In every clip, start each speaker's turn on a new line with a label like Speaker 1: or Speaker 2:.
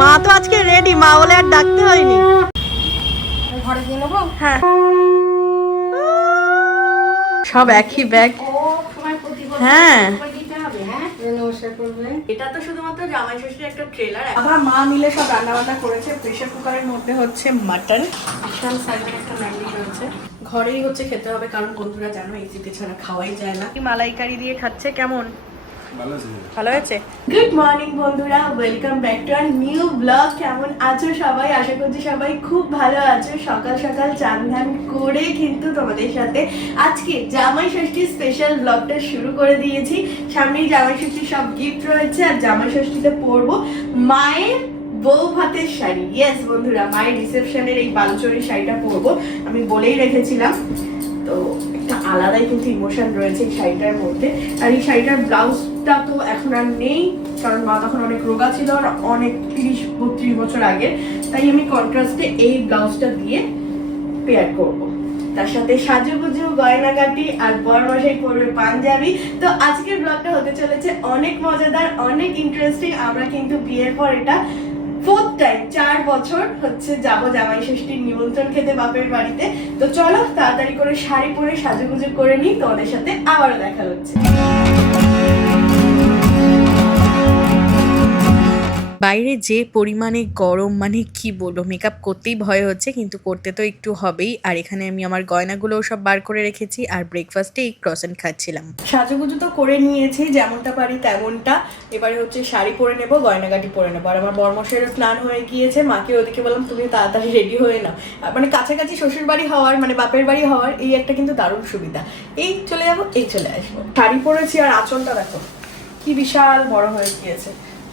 Speaker 1: মা তো আজকে রেডি মা বলে আর ডাকতে হয়নি।
Speaker 2: ঘরে দিয়ে নেব?
Speaker 1: হ্যাঁ। সব একই ব্যাগ হ্যাঁ। এটা তো শুধুমাত্র জামাই ষষ্ঠীর একটা ট্রেলার আবার মা মিলে সব রান্না বান্না করেছে প্রেসার কুকারের মধ্যে হচ্ছে মাটন বিশাল সাইজের একটা ম্যাগি রয়েছে। ঘরেই হচ্ছে খেতে হবে কারণ বন্ধুরা জানো এসিতে ছাড়া খাওয়াই যায় না। মালাইকারি দিয়ে খাচ্ছে কেমন? ভালো হয়েছে গুড মর্নিং বন্ধুরা। Welcome back to our new blog কেমন আছো সবাই? আশা করছি সবাই খুব ভালো আছো। সকাল সকাল চান ধান করে কিন্তু তোমাদের সাথে আজকে জামাই ষষ্ঠী স্পেশাল ব্লগটা শুরু করে দিয়েছি। সামনেই জামাই ষষ্ঠীর সব গিফট রয়েছে আর জামাই ষষ্ঠীতে পরবো মায়ের বউ ভাতের শাড়ি। ইয়েস বন্ধুরা মায়ের রিসেপশনের এই বালুচরি শাড়িটা পরবো। আমি বলেই রেখেছিলাম। তো একটা আলাদাই কিন্তু ইমোশন রয়েছে এই শাড়িটার মধ্যে। আর এই শাড়িটার ব্লাউজটা তো এখন আর নেই, কারণ মা তখন অনেক রোগা ছিল আর অনেক তিরিশ, বত্রিশ বছর আগে। তাই আমি কন্ট্রাস্টে এই ব্লাউজটা দিয়ে পেয়ার করব। তার সাথে সাজুগুজু, গয়নাগাটি আর বরমাসাই পরবে পাঞ্জাবি। তো আজকের ব্লগটা হতে চলেছে অনেক মজাদার, অনেক ইন্টারেস্টিং আমরা কিন্তু বিয়ের পর এটা ফোর্থ টাইম চার বছর হচ্ছে যাব জামাই ষষ্ঠীর নিমন্ত্রণ খেতে বাপের বাড়িতে। তো চলো তাড়াতাড়ি করে শাড়ি পরে সাজুগুজু করে নিই, তোমাদের সাথে আবারও দেখা হচ্ছে। বাইরে যে পরিমাণে গরম মানে কি বলব মেকআপ করতেই ভয় হচ্ছে, কিন্তু করতে তো একটু হবেই। আর এখানে আমি আমার গয়নাগুলোও সব বার করে রেখেছি, আর ব্রেকফাস্টে এই ক্রসেন্ট খাচ্ছিলাম। সাজুগুজু তো করে নিয়েছি, যেমনটা পারি তেমনটা। এবারে হচ্ছে শাড়ি পরে নেব, গয়নাগাটি পরে নেব। আর আমার বর্মশেরও স্নান হয়ে গিয়েছে, মাকে ওদিকে বললাম তুমি তাড়াতাড়ি রেডি হয়ে নাও। মানে কাছাকাছি শ্বশুর বাড়ি হওয়ার মানে বাপের বাড়ি হওয়ার, এই একটা কিন্তু দারুণ সুবিধা। এই চলে যাব, এই চলে আসব। শাড়ি পরেছি, আর আঁচলটা দেখো, কি বিশাল বড় হয়ে গিয়েছে।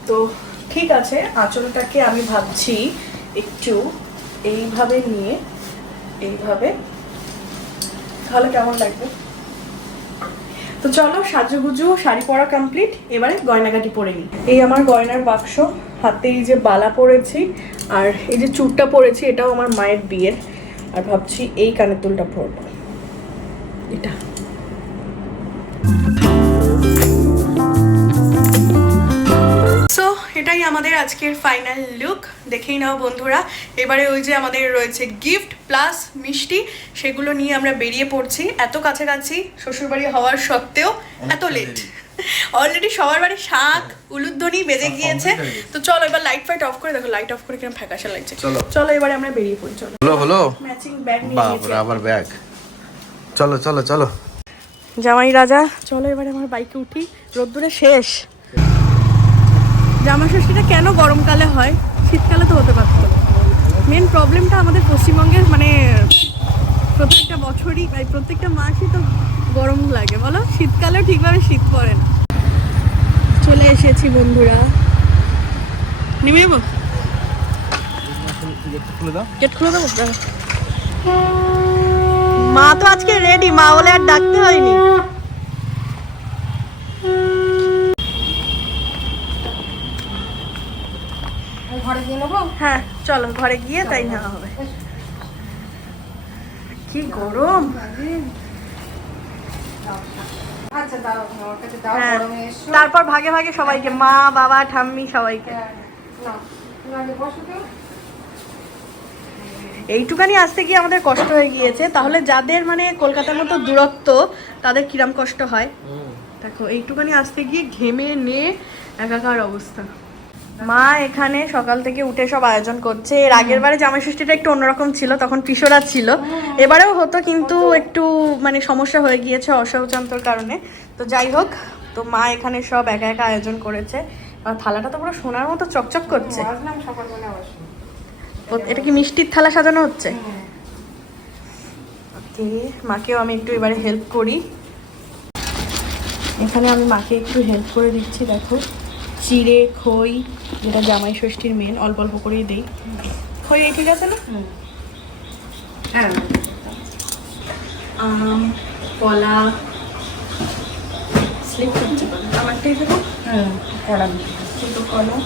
Speaker 1: তো ঠিক আছে, আঁচলটাকে আমি ভাবছি একটু এইভাবে নিয়ে, এইভাবে। তাহলে কেমন লাগবে? তো চলো, সাজুগুজু, শাড়ি পরা কমপ্লিট এবারে গয়নাগাটি পরে নিই। এই আমার গয়নার বাক্স, হাতে এই যে বালা পরেছি, আর এই যে চুরটা পরেছি, এটাও আমার মায়ের বিয়ের। আর ভাবছি এই কানের দুলটা পরবো। এটাই আমাদের আজকের ফাইনাল লুক দেখেই নাও বন্ধুরা। এবারে ওই যে আমাদের রয়েছে গিফট প্লাস মিষ্টি সেগুলো নিয়ে আমরা বেরিয়ে পড়ছি। এত কাছাকাছি শ্বশুরবাড়ি হওয়ার সত্ত্বেও এত লেট অলরেডি সবার বাড়ি শাক উলুধ্বনি বেজে গিয়েছে। তো চলো এবার লাইট ফাইট অফ করে দেখো লাইট অফ করে কীরকম ফ্যাকাশা লাগছে।
Speaker 3: চলো।
Speaker 1: চলো এবারে আমরা বেরিয়ে পড়ি চলো।
Speaker 3: হলো হলো।
Speaker 1: ম্যাচিং ব্যাগ নিয়ে
Speaker 3: আবার ব্যাগ চলো চলো চলো।
Speaker 1: জামাই রাজা চলো এবারে আমার বাইকে উঠি। রোদ্দুরে শেষ। জামা ষষ্ঠীটা কেন গরমকালে হয়? শীতকালে তো হতে পারতো। মেন প্রবলেমটা আমাদের পশ্চিমবঙ্গের মানে প্রত্যেকটা বছরই এই প্রত্যেকটা মাসই তো গরম লাগে, বলো? শীতকালেও ঠিকভাবে শীত পড়ে না। চলে এসেছি বন্ধুরা। নেমে যাব? মা তো আজকে রেডি মা বলে আর ডাকতে হয়নি।
Speaker 2: নেব?
Speaker 1: হ্যাঁ চলো ঘরে গিয়ে তাই নেওয়া হবে। কি গরম!
Speaker 2: আচ্ছা
Speaker 1: হ্যাঁ। তারপর ভাগে ভাগে সবাইকে মা বাবা ঠাম্মি সবাইকে।
Speaker 2: হ্যাঁ,
Speaker 1: এইটুকানি আসতে গিয়ে আমাদের কষ্ট হয়ে গিয়েছে। তাহলে যাদের মানে কলকাতার মতো দূরত্ব তাদের কিরাম কষ্ট হয়। দেখো এইটুকানি আসতে গিয়ে ঘেমে নে একাকার অবস্থা। মা এখানে সকাল থেকে উঠে সব আয়োজন করছে। এর আগের বারে জামাই ষষ্ঠীটা একটু অন্যরকম ছিল তখন পিসোরা ছিল। এবারেও হতো কিন্তু একটু মানে সমস্যা হয়ে গিয়েছে অসহযন্ত্রর কারণে। তো যাই হোক তো মা এখানে সব একা একা আয়োজন করেছে। আর থালাটা তো পুরো সোনার মতো চকচক করছে। এটা কি মিষ্টির থালা সাজানো হচ্ছে? ওকে মাকেও আমি একটু এবারে হেল্প করি। এখানে আমি মাকে একটু হেল্প করে দিচ্ছি দেখো। চিড়ে খই যেটা জামাই ষষ্ঠীর মেন অল্প অল্প করেই দিই। এই ঠিক আছে না?
Speaker 2: হ্যাঁ।
Speaker 1: আম কলা স্লিপ করছে আমারটাই দেবো
Speaker 2: হ্যাঁ কড়া
Speaker 1: দুটো কলা।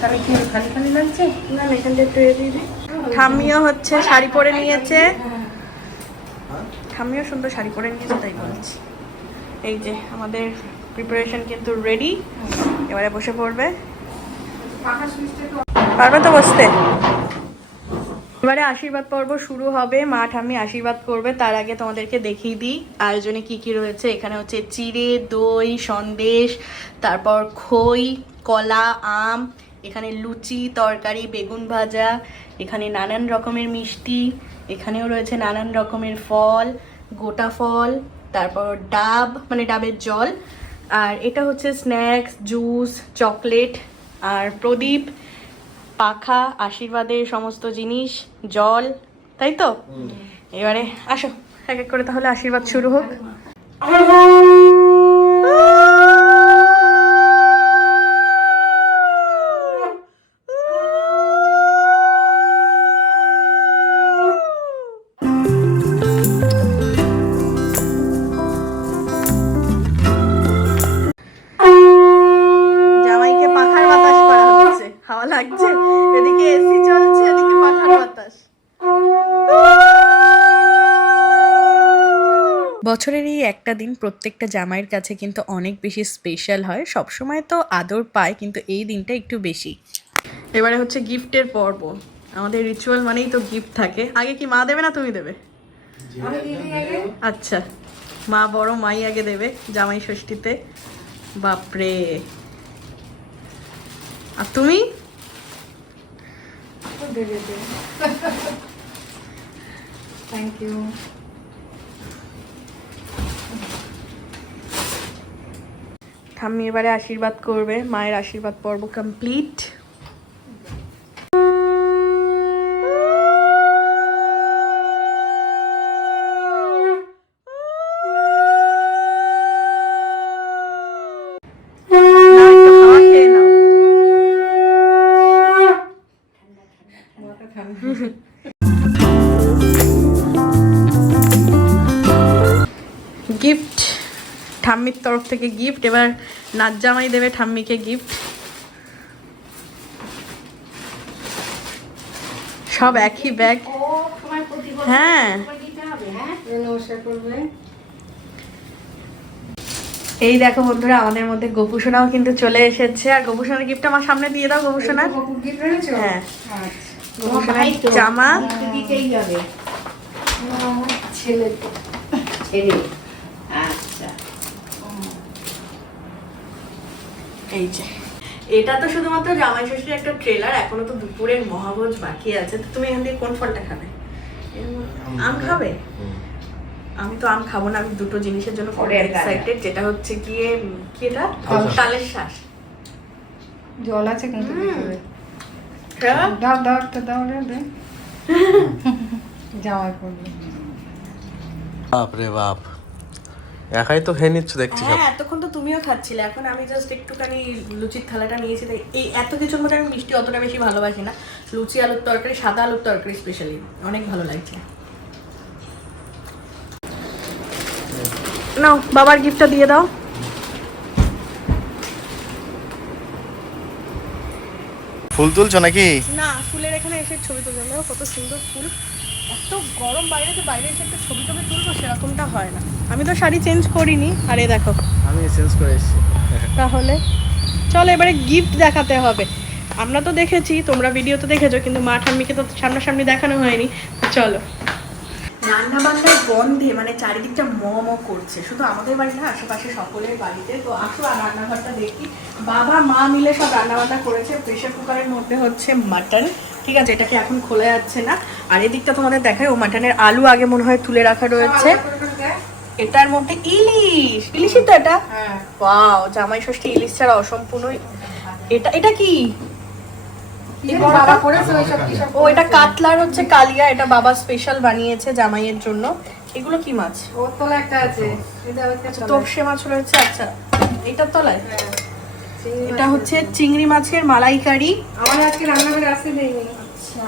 Speaker 2: তাহলে কি খালি খালি লাগছে?
Speaker 1: না না এখানটা একটু দিয়ে দিই। ঠাম্মিও হচ্ছে শাড়ি পরে নিয়েছে। ঠাম্মিও সুন্দর শাড়ি পরে নিয়েছে তাই বলছি। এই যে আমাদের প্রিপারেশন কিন্তু রেডি এবারে বসে পড়বে। পারবে তো বসতে? এবারে আশীর্বাদ পর্ব শুরু হবে। মা ঠাম্মি আশীর্বাদ করবে। তার আগে তোমাদেরকে দেখিয়ে দিই, আয়োজনে কি কি রয়েছে। এখানে হচ্ছে চিড়ে, দই, সন্দেশ, তারপর খই, কলা, আম, এখানে লুচি, তরকারি, বেগুন ভাজা, এখানে নানান রকমের মিষ্টি, এখানেও রয়েছে নানান রকমের ফল, গোটা ফল, তারপর ডাব মানে ডাবের জল আর এটা হচ্ছে স্ন্যাক্স জুস চকলেট আর প্রদীপ পাখা আশীর্বাদের সমস্ত জিনিস জল তাই তো? এবারে আসো এক এক করে তাহলে আশীর্বাদ শুরু হোক। একটা দিন প্রত্যেকটা জামাইয়ের কাছে কিন্তু অনেক বেশি স্পেশাল হয়। সবসময় তো আদর পায় কিন্তু এই দিনটা একটু বেশি। এবারে হচ্ছে গিফটের পর্ব। আমাদের রিচুয়াল মানেই তো গিফট থাকে। আগে কি মা দেবে না তুমি দেবে?
Speaker 2: আমি দিদি আগে
Speaker 1: আচ্ছা। মা বড় মাই আগে দেবে জামাই ষষ্ঠীতে। বাপরে। আর তুমি?
Speaker 2: থ্যাংক ইউ
Speaker 1: ঠাম্মি এবারে আশীর্বাদ করবে মায়ের আশীর্বাদ পর্ব কমপ্লিট ঠাম্মির তরফ থেকে গিফট এবার নাচ জামাই দেবে ঠাম্মিকে গিফট সব একই ব্যাগ
Speaker 2: ও তোমার প্রতি বছর
Speaker 1: হ্যাঁ।
Speaker 2: তোমার দিতে হবে হ্যাঁ? করবে।
Speaker 1: এই দেখো বন্ধুরা আমাদের মধ্যে গোপুসোনাও কিন্তু চলে এসেছে। আর গোপুসোনার গিফট আমার সামনে দিয়ে দাও গোপুসোনা। হ্যাঁ।
Speaker 2: আচ্ছা।
Speaker 1: জামা।
Speaker 2: দিতেই হবে। ছেলে ছেলে। আচ্ছা।
Speaker 1: এই যে। এটা তো শুধুমাত্র জামাই ষষ্ঠীর একটা ট্রেলার এখনও তো দুপুরের মহাভোজ বাকি আছে। তো তুমি এখান থেকে কোন ফলটা খাবে? আম খাবে। আমি তো আম খাব না আমি দুটো জিনিসের জন্য এক্সাইটেড যেটা হচ্ছে গিয়ে কি এটা?
Speaker 3: তালের শ্বাস।
Speaker 2: জল আছে কিন্তু।
Speaker 1: হ্যাঁ?
Speaker 2: দাও দাও একটা দাও রে দে। জামাই করবে
Speaker 3: বাপ রে বাপ। একাই তো খেয়ে নিচ্ছ দেখছি
Speaker 1: হ্যাঁ এতক্ষণ তো তুমিও খাচ্ছিলে এখন আমি জাস্ট একটুখানি লুচির থালাটা নিয়েছি তাই এই এত কিছুর মধ্যে আমি মিষ্টি অতটা বেশি ভালোবাসি না। লুচি আলুর তরকারি সাদা আলুর তরকারি স্পেশালি অনেক ভালো লাগছে। নাও বাবার গিফটটা দিয়ে দাও।
Speaker 3: ফুল তুলছো নাকি?
Speaker 1: না ফুলের এখানে এসে ছবি দেখো কত সুন্দর ফুল। এত গরম বাইরে তো বাইরে এসে একটা ছবি টবি তুলবো সেরকমটা হয় না। আমি তো শাড়ি চেঞ্জ করিনি আর এই দেখো।
Speaker 3: আমি চেঞ্জ করে এসেছি।
Speaker 1: তাহলে চলো এবারে গিফট দেখাতে হবে। আমরা তো দেখেছি তোমরা ভিডিও তো দেখেছ কিন্তু মা ঠাম্মিকে তো সামনাসামনি দেখানো হয়নি। চলো। রান্না বান্নার গন্ধে মানে চারিদিকটা ম ম করছে। শুধু আমাদের বাড়ি না আশেপাশে সকলের বাড়িতে। তো আসো আর রান্নাঘরটা দেখি। বাবা মা মিলে সব রান্না বান্না করেছে প্রেশার কুকারের মধ্যে হচ্ছে মাটন ঠিক আছে এটাকে এখন খোলা যাচ্ছে না। আর এদিকটা তোমাদের দেখায় ও মাটনের আলু আগে মনে হয় তুলে রাখা রয়েছে। এটার মধ্যে ইলিশ। ইলিশই তো এটা?
Speaker 2: হ্যাঁ
Speaker 1: ওয়াও জামাই ষষ্ঠী ইলিশ ছাড়া অসম্পূর্ণ এটা এটা কি? ও এটা কাতলার হচ্ছে কালিয়া এটা বাবা স্পেশাল বানিয়েছে জামাইয়ের জন্য। এগুলো কি মাছ?
Speaker 2: ওর তোলা একটা আছে। এটা
Speaker 1: তোপসে মাছ রয়েছে আচ্ছা। এটার তলায়?
Speaker 2: হ্যাঁ।
Speaker 1: এটা হচ্ছে চিংড়ি মাছের মালাইকারি।
Speaker 2: আমার আজকে রান্নাঘরে আসতে দেয়নি।
Speaker 1: আচ্ছা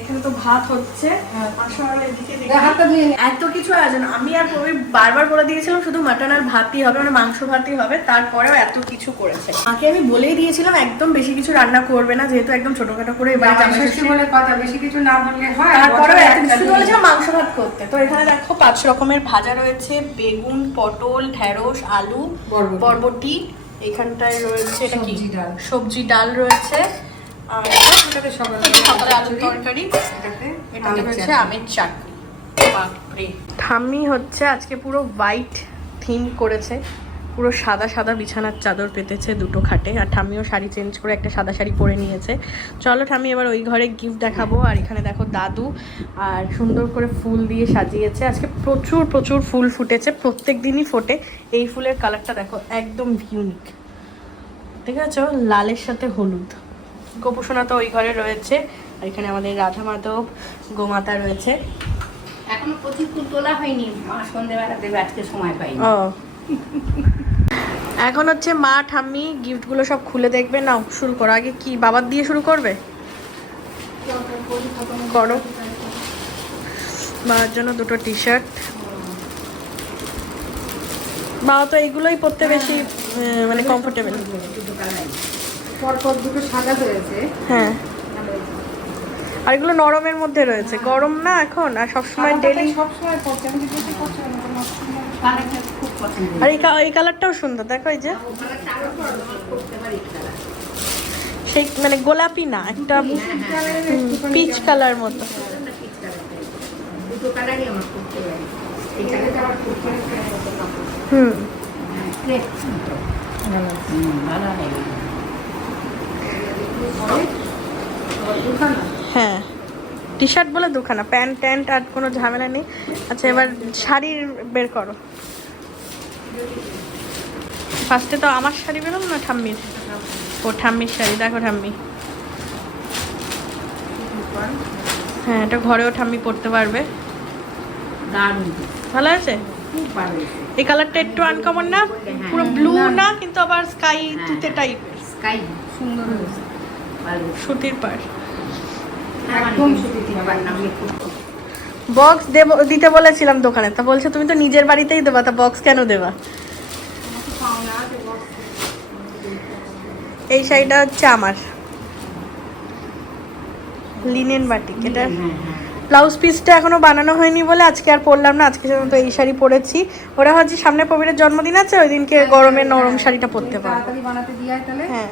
Speaker 1: এখানে তো ভাত হচ্ছে।
Speaker 2: হ্যাঁ।
Speaker 1: আসো আর এদিকে দেখি।
Speaker 2: গা হাতটা ধুয়ে নে।
Speaker 1: এত কিছু আয়োজন। আমি আর প্রবীর বারবার বলে দিয়েছিলাম শুধু মাটন আর ভাতই হবে মানে মাংস ভাতই হবে। তারপরেও এত কিছু করেছে। মাকে আমি বলেই দিয়েছিলাম একদম বেশি কিছু রান্না করবে না যেহেতু একদম ছোটখাটো করে এবারে
Speaker 2: বলে কথা বেশি কিছু না বললে হয়।
Speaker 1: তারপরেও এত কিছু বলেছিলাম মাংস ভাত করতে। তো এখানে দেখো পাঁচ রকমের ভাজা রয়েছে বেগুন পটল ঢেঁড়স আলু
Speaker 2: বরবটি।
Speaker 1: এখানটায় রয়েছে এটা কি?
Speaker 2: সবজি ডাল।
Speaker 1: সবজি ডাল রয়েছে। আর
Speaker 2: এটাতে সকালে
Speaker 1: সকালে আলুর তরকারি
Speaker 2: এটাতে
Speaker 1: এটা
Speaker 2: আমের চাটনি।
Speaker 1: আমের চাটনি। বাপরে। হচ্ছে আজকে পুরো হোয়াইট থিম করেছে। পুরো সাদা সাদা বিছানার চাদর পেতেছে দুটো খাটে। আর ঠামিও শাড়ি চেঞ্জ করে একটা সাদা শাড়ি পরে নিয়েছে। চলো ঠাম্মি এবার ওই ঘরে গিফট দেখাবো। আর এখানে দেখো দাদু আর সুন্দর করে ফুল দিয়ে সাজিয়েছে। আজকে প্রচুর প্রচুর ফুল ফুটেছে। প্রত্যেক দিনই ফোটে। এই ফুলের কালারটা দেখো একদম ইউনিক ঠিক আছে? লালের সাথে হলুদ। গোপুসোনা তো ওই ঘরে রয়েছে। আর এখানে আমাদের রাধা মাধব গোমাতা রয়েছে।
Speaker 4: এখনও প্রচুর ফুল তোলা হয়নি। মা সন্ধ্যেবেলা দেবে আজকে সময় পাইনি।
Speaker 1: ও। এখন হচ্ছে মা ঠাম্মি গিফটগুলো সব খুলে দেখবে। নাও শুরু করো। আগে কি বাবার দিয়ে শুরু করবে? করো। বাবার জন্য দুটো টি শার্ট বাবা তো এইগুলোই পরতে বেশি মানে কমফোর্টেবল
Speaker 2: পরপর দুটো সাদা হয়েছে।
Speaker 1: হ্যাঁ। আর এগুলো নরমের মধ্যে রয়েছে। গরম না এখন? আর সবসময় ডেলি
Speaker 2: সবসময় আমি
Speaker 1: আর এই এই কালারটাও সুন্দর দেখো এই যে।
Speaker 4: কালার
Speaker 1: সেই মানে গোলাপি না একটা পিচ কালার মতো।
Speaker 4: এই কালারটা আমার খুব
Speaker 1: হুম। হ্যাঁ টি শার্ট বলে দুখানা প্যান্ট ট্যান্ট আর কোনো ঝামেলা নেই। আচ্ছা এবার শাড়ির বের করো। ফার্স্টে তো আমার শাড়ি বেরোলো না ঠাম্মির? ও ঠাম্মির শাড়ি দেখো ঠাম্মি। হ্যাঁ এটা ঘরেও ঠাম্মি পরতে পারবে। ভালো আছে? এই কালারটা একটু আনকমন না? পুরো ব্লু না। কিন্তু আবার স্কাই তুতে টাইপ
Speaker 4: স্কাই
Speaker 2: সুন্দর
Speaker 1: সুতির
Speaker 4: একদম খুব
Speaker 1: বক্স দেব দিতে বলেছিলাম দোকানে তা বলছে তুমি তো নিজের বাড়িতেই দেবা তা বক্স কেন দেবা
Speaker 2: পাওনা আছে বক্স
Speaker 1: এই শাড়িটা হচ্ছে আমার। লিনেন বাটিক এটা
Speaker 4: হ্যাঁ হ্যাঁ।
Speaker 1: ব্লাউজ পিসটা এখনও বানানো হয়নি বলে আজকে আর পরলাম না আজকে জন্য তো এই শাড়ি পরেছি। ওরা হচ্ছে সামনে প্রবীরের জন্মদিন আছে ওই দিনকে গরমে নরম শাড়িটা পরতে পারব হ্যাঁ।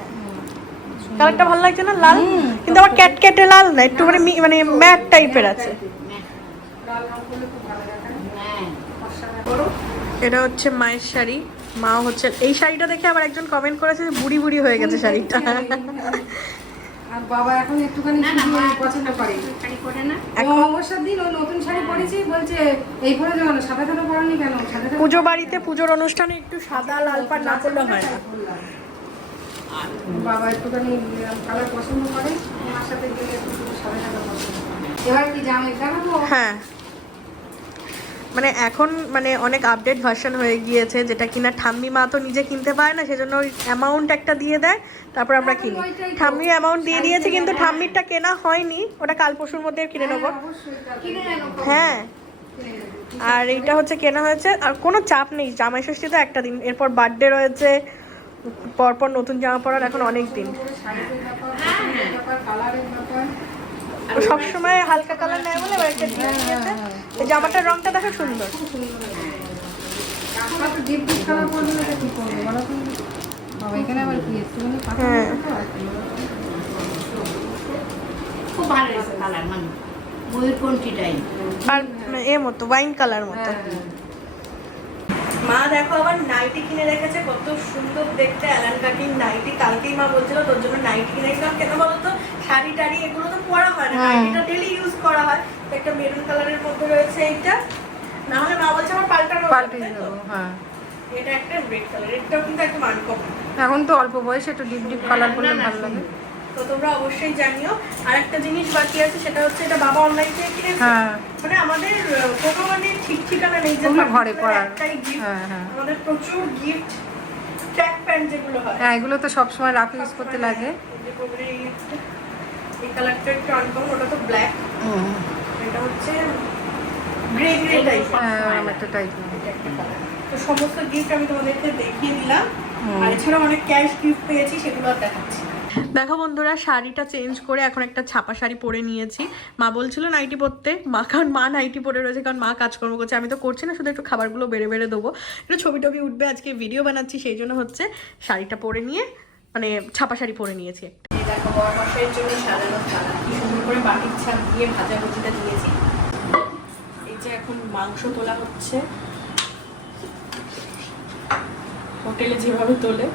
Speaker 1: কালারটা ভালো লাগছে না? লাল? কিন্তু আবার ক্যাট ক্যাটে লাল না একটু মানে মানে ম্যাট টাইপের আছে।
Speaker 4: হ্যাঁ।
Speaker 1: এটা হচ্ছে মায়ের শাড়ি। মা হচ্ছে এই শাড়িটা দেখে আবার একজন কমেন্ট করেছে বুড়ি বুড়ি হয়ে গেছে শাড়িটা।
Speaker 2: আর বাবা এখন একটুখানি পছন্দ করে। অমাবস্যার দিন ও নতুন শাড়ি পরেছি বলছে এই পরে যাও না সাদা সাদা পরনি কেন?
Speaker 1: পুজো বাড়িতে পুজোর অনুষ্ঠানে একটু সাদা লাল পাড় না করলে হয় না।
Speaker 2: বাবা একটুখানি কালার পছন্দ করে আমার সাথে গেলে সাদা সাদা পছন্দ এবার কি জামে দেখাবো
Speaker 1: হ্যাঁ। মানে এখন মানে অনেক আপডেট ভার্সন হয়ে গিয়েছে যেটা কিনা ঠাম্মি মা তো নিজে কিনতে পারে না সেজন্য ওই অ্যামাউন্ট একটা দিয়ে দেয় তারপর আমরা কিনি। ঠাম্মি অ্যামাউন্ট দিয়ে দিয়েছে কিন্তু ঠাম্মিরটা কেনা হয়নি ওটা কাল পরশুর মধ্যে নেব।
Speaker 4: কিনে নেব।
Speaker 1: হ্যাঁ। আর এইটা হচ্ছে কেনা হয়েছে আর কোনো চাপ নেই জামাই ষষ্ঠী তো একটা দিন এরপর বার্থডে রয়েছে পরপর নতুন জামা পরার এখন অনেক দিন। সবসময় হালকা কালার নেয় বলে এবার একটা ডিপ নিয়েছে জামাটার রংটা দেখো সুন্দর।
Speaker 2: এখন তো ডিপ ডিপ কালার পরলে এটা কি করবে বলো তো বাবা এখানে আবার কি একটুখানি পাতা
Speaker 1: হ্যাঁ।
Speaker 4: খুব ভালো কালার মানে
Speaker 1: আর এ মতো ওয়াইন কালার মতো।
Speaker 2: হ্যাঁ,
Speaker 1: মা দেখো আবার নাইটি কিনে রেখেছে কত সুন্দর দেখতে অ্যালান কাটিং নাইটি। কালকেই মা বলছিল তোর জন্য নাইটি কিনে রেখেছিলাম। কেন বলতো? শাড়ি টাড়ি এগুলো তো পরা হয় না।
Speaker 2: হ্যাঁ।
Speaker 1: নাইটিটা ডেলি ইউজ করা হয়। একটা মেরুন কালারের মধ্যে রয়েছে এইটা। না হলে মা বলছে আমার পাল্টানো
Speaker 2: পাল্টে? দেবো হ্যাঁ।
Speaker 1: এটা একটা রেড কালার এটাও কিন্তু একদম আনকমন
Speaker 2: এখন তো অল্প বয়সে একটু ডিপ ডিপ কালার করলে ভালো লাগে।
Speaker 1: তো তোমরা অবশ্যই জানিও। আর একটা জিনিস বাকি আছে সেটা হচ্ছে এটা বাবা অনলাইন থেকে কিনেছে।
Speaker 2: হ্যাঁ।
Speaker 1: মানে আমাদের কোনো মানে ঠিক ঠিকানা নেই যে
Speaker 2: ঘরে হ্যাঁ, হ্যাঁ।
Speaker 1: আমাদের প্রচুর গিফট ট্র্যাক প্যান্ট যেগুলো হয়।
Speaker 2: হ্যাঁ এগুলো তো সবসময় রাফ ইউজ করতে লাগে।
Speaker 1: এই কালারটা একটু আনকমন ওটা তো ব্ল্যাক এটা হচ্ছে গ্রে গ্রে টাইপ
Speaker 2: হ্যাঁ একটা টাইপ
Speaker 1: তো সমস্ত গিফট আমি তোমাদেরকে দেখিয়ে দিলাম। আর এছাড়া অনেক ক্যাশ গিফট পেয়েছি সেগুলো আর দেখাচ্ছি না। দেখো বন্ধুরা শাড়িটা চেঞ্জ করে এখন একটা ছাপা শাড়ি পরে নিয়েছি। মা বলছিল নাইটি পরতে। মা কারণ মা নাইটি পরে রয়েছে কারণ মা কাজকর্ম করছে। আমি তো করছি না শুধু একটু খাবারগুলো বেড়ে বেড়ে দেবো। একটু ছবি টবি উঠবে আজকে ভিডিও বানাচ্ছি সেই জন্য হচ্ছে শাড়িটা পরে নিয়ে মানে ছাপা শাড়ি পরে নিয়েছি। বড় মশাইয়ের জন্য সাজানো থালা। কি সুন্দর করে বাটির ছাপ দিয়ে ভাজা ভুজিটা দিয়েছি। এই যে এখন মাংস তোলা হচ্ছে। হোটেলে যেভাবে তোলে।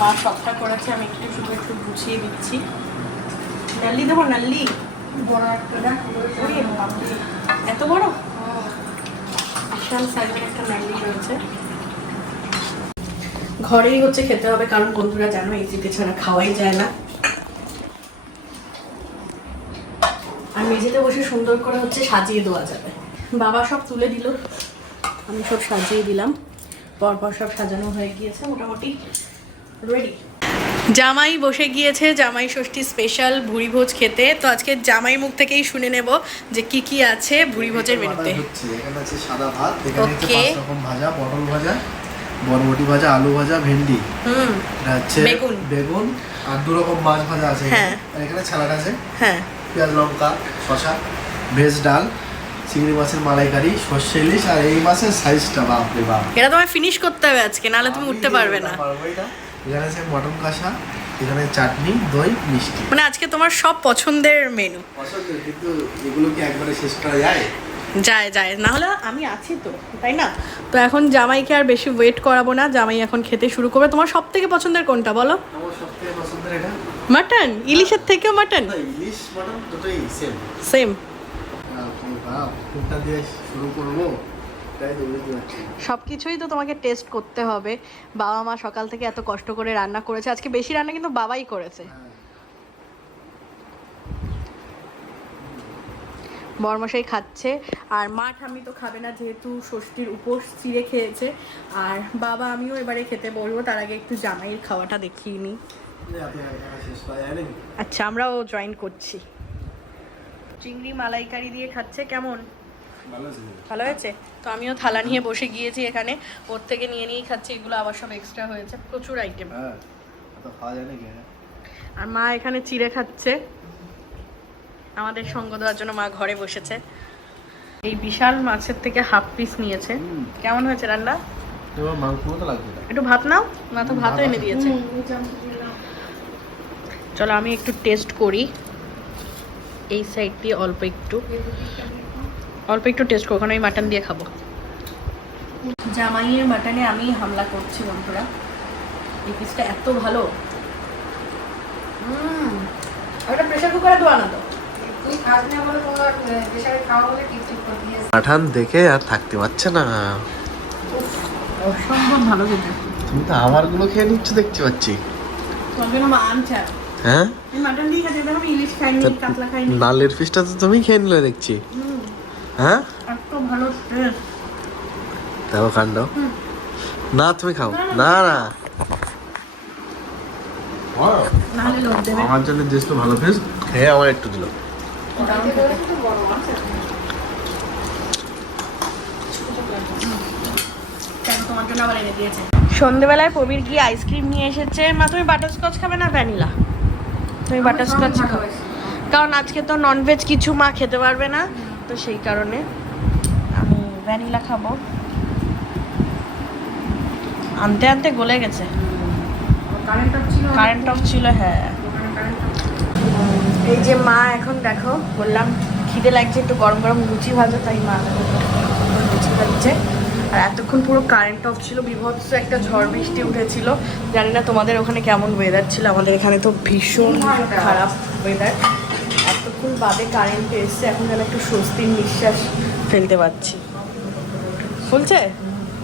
Speaker 1: মা সবটা করেছে আমি একটু শুধু একটু গুছিয়ে দিচ্ছি। নাল্লি দেবো নাল্লি?
Speaker 2: বড় একটা দেখ
Speaker 1: এত বড়? বিশাল সাইজের একটা নাল্লি রয়েছে। ঘরেই হচ্ছে খেতে হবে কারণ বন্ধুরা জানো এই এসিতে ছাড়া খাওয়াই যায় না। আর মেঝেতে বসে সুন্দর করে হচ্ছে সাজিয়ে দেওয়া যাবে। বাবা সব তুলে দিল। আমি সব সাজিয়ে দিলাম। পরপর সব সাজানো হয়ে গিয়েছে মোটামুটি রেডি জামাই বসে গিয়েছে জামাই ষষ্ঠী স্পেশাল ভুড়ি ভোজ খেতে। তো আজকে জামাই মুখ থেকেই শুনে নেব যে কি কি আছে ভুড়ি ভোজের মেনুতে
Speaker 5: এখানে আছে সাদা ভাত এখানে
Speaker 1: Okay.
Speaker 5: পাঁচ রকম ভাজা পটল ভাজা। বরবটি ভাজা আলু ভাজা ভেন্ডি এটা হচ্ছে
Speaker 1: বেগুন।
Speaker 5: বেগুন আর দু রকম মাছ ভাজা আছে এখানে।
Speaker 1: হ্যাঁ।
Speaker 5: আর এখানে স্যালাড আছে
Speaker 1: হ্যাঁ
Speaker 5: পেঁয়াজ লঙ্কা শশা ভেজ ডাল চিংড়ি মাছের মালাইকারি সর্ষে ইলিশ আর এই মাছের সাইজটা বাপরে বাপ
Speaker 1: এটা তোমায় ফিনিশ করতে হবে আজকে নাহলে তুমি উঠতে পারবে না।
Speaker 5: এখানে আছে মটন কষা এখানে চাটনি দই মিষ্টি
Speaker 1: মানে আজকে তোমার সব পছন্দের মেনু
Speaker 5: পছন্দের কিন্তু এগুলো কি একবারে শেষ করা যায়
Speaker 1: যায় যায়। না হলে আমি আছি তো তাই না? তো এখন জামাইকে আর বেশি ওয়েট করাবো না জামাই এখন খেতে শুরু করবে। তোমার সব থেকে পছন্দের কোনটা বলো? মাটন ইলিশের থেকেও মাটন
Speaker 5: ইলিশ মটন দুটোই সেম
Speaker 1: সেম
Speaker 5: শুরু করব।
Speaker 1: সব কিছুই তো তোমাকে টেস্ট করতে হবে। বাবা মা সকাল থেকে এত কষ্ট করে রান্না করেছে। আজকে বেশি রান্না কিন্তু বাবাই করেছে। বরমশাই খাচ্ছে। আর মা ঠাম্মি তো খাবে না যেহেতু ষষ্ঠীর উপোস চিড়ে খেয়েছে। আর বাবা আমিও এবারে খেতে বলব তার আগে একটু জামাইয়ের খাওয়াটা দেখিয়ে নিই? আচ্ছা আমরাও জয়েন করছি। চিংড়ি মালাইকারি দিয়ে খাচ্ছে কেমন? ভালো হয়েছে তো আমিও থালা নিয়ে বসে গিয়েছি এখানে। ওর থেকে নিয়ে নিয়েই খাচ্ছি এগুলো আবার সব এক্সট্রা হয়েছে প্রচুর আইটেম
Speaker 5: হ্যাঁ?
Speaker 1: আর মা এখানে চিড়ে খাচ্ছে। আমাদের সঙ্গ দেওয়ার জন্য মা ঘরে বসেছে। এই বিশাল মাছের থেকে হাফ পিস নিয়েছে। কেমন হয়েছে রান্না? একটু ভাত নাও। মা তো ভাতও এনে দিয়েছে। চলো আমি একটু টেস্ট করি। এই সাইড দিয়ে অল্প একটু। অল্প একটু টেস্ট করব কারণ আমি মাটন দিয়ে খাব। জামাইয়ের মাটনে আমি হামলা করছি বন্ধুরা। এই পিসটা এত ভালো। হুম। ওটা প্রেশার কুকারে দেওয়া না তো?
Speaker 3: পাঠান দেখে আর থাকতে পারছে না।
Speaker 1: অসম্ভব ভালো খেতে।
Speaker 3: তুমি তো আমারগুলো খেয়ে নিচ্ছ দেখতে পাচ্ছি।
Speaker 1: আর।
Speaker 3: হ্যাঁ? নালের পিসটা তো তুমি খেয়ে নিলে দেখছি। হ্যাঁ? দেখো কাণ্ড। না তুমি খাও। না না
Speaker 5: আমার জন্য তো ভালো ফেস
Speaker 3: হ্যাঁ আমার একটু দিল।
Speaker 1: সন্ধেবেলায় প্রবীর গিয়ে আইসক্রিম নিয়ে এসেছে। মা তুমি বাটারস্কচ খাবে না ভ্যানিলা? তুমি বাটারস্কচ খাবে কারণ আজকে তো ননভেজ কিছু মা খেতে পারবে না তো সেই কারণে আমি ভ্যানিলা খাব। আনতে আনতে গলে গেছে।
Speaker 2: কারেন্ট অফ ছিল।
Speaker 1: কারেন্ট অফ ছিল হ্যাঁ। এই যে মা, এখন দেখো, বললাম খিদে লাগছে, একটু গরম গরম লুচি ভাজো, তাই মা লুচি ভাজছে। আর এতক্ষণ পুরো কারেন্ট অফ ছিল, বিভৎস একটা ঝড় বৃষ্টি উঠেছিল। জানি না তোমাদের ওখানে কেমন ওয়েদার ছিল, আমাদের এখানে তো ভীষণ খারাপ ওয়েদার এতক্ষণ বাদে কারেন্ট এসছে, এখন যেন একটু স্বস্তির নিঃশ্বাস ফেলতে পারছি। বলছে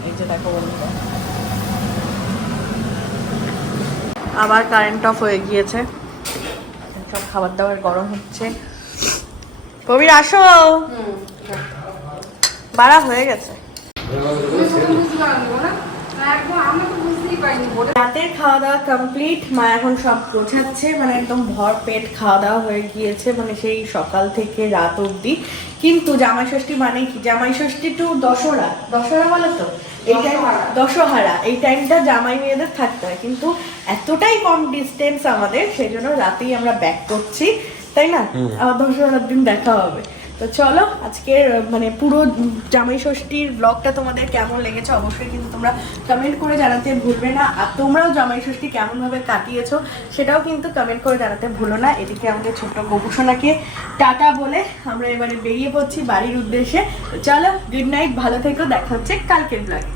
Speaker 1: এই যে দেখো বন্ধুরা। আবার কারেন্ট অফ হয়ে গিয়েছে। সব খাবার দাবার গরম হচ্ছে। কবির আসো। বাড়া হয়ে গেছে। রাতের খাওয়া দাওয়া কমপ্লিট মা এখন সব গোছাচ্ছে মানে একদম ভর পেট খাওয়া দাওয়া হয়ে গিয়েছে মানে সেই সকাল থেকে রাত অবধি। কিন্তু জামাই ষষ্ঠী মানে কি? জামাই ষষ্ঠী টু দশহরা। দশহরা বলে তো? এই টাইম দশহারা। এই টাইমটা জামাই মেয়েদের থাকতে হয়। কিন্তু এতটাই কম ডিস্টেন্স আমাদের সেই জন্য রাতেই আমরা ব্যাক করছি। তাই না? আবার দশহরার দিন দেখা হবে। তো চলো, আজকের মানে পুরো জামাই ষষ্ঠীর ব্লগটা তোমাদের কেমন লেগেছে অবশ্যই কিন্তু তোমরা কমেন্ট করে জানাতে ভুলবে না। আর তোমরাও জামাই ষষ্ঠী কেমনভাবে কাটিয়েছো সেটাও কিন্তু কমেন্ট করে জানাতে ভুলো না। এদিকে আমাদের ছোট্ট গোপুসোনাকে টাটা বলে আমরা এবারে বেরিয়ে পড়ছি বাড়ির উদ্দেশ্যে। তো চলো গুড নাইট ভালো থেকো, দেখা হচ্ছে কালকের ব্লগে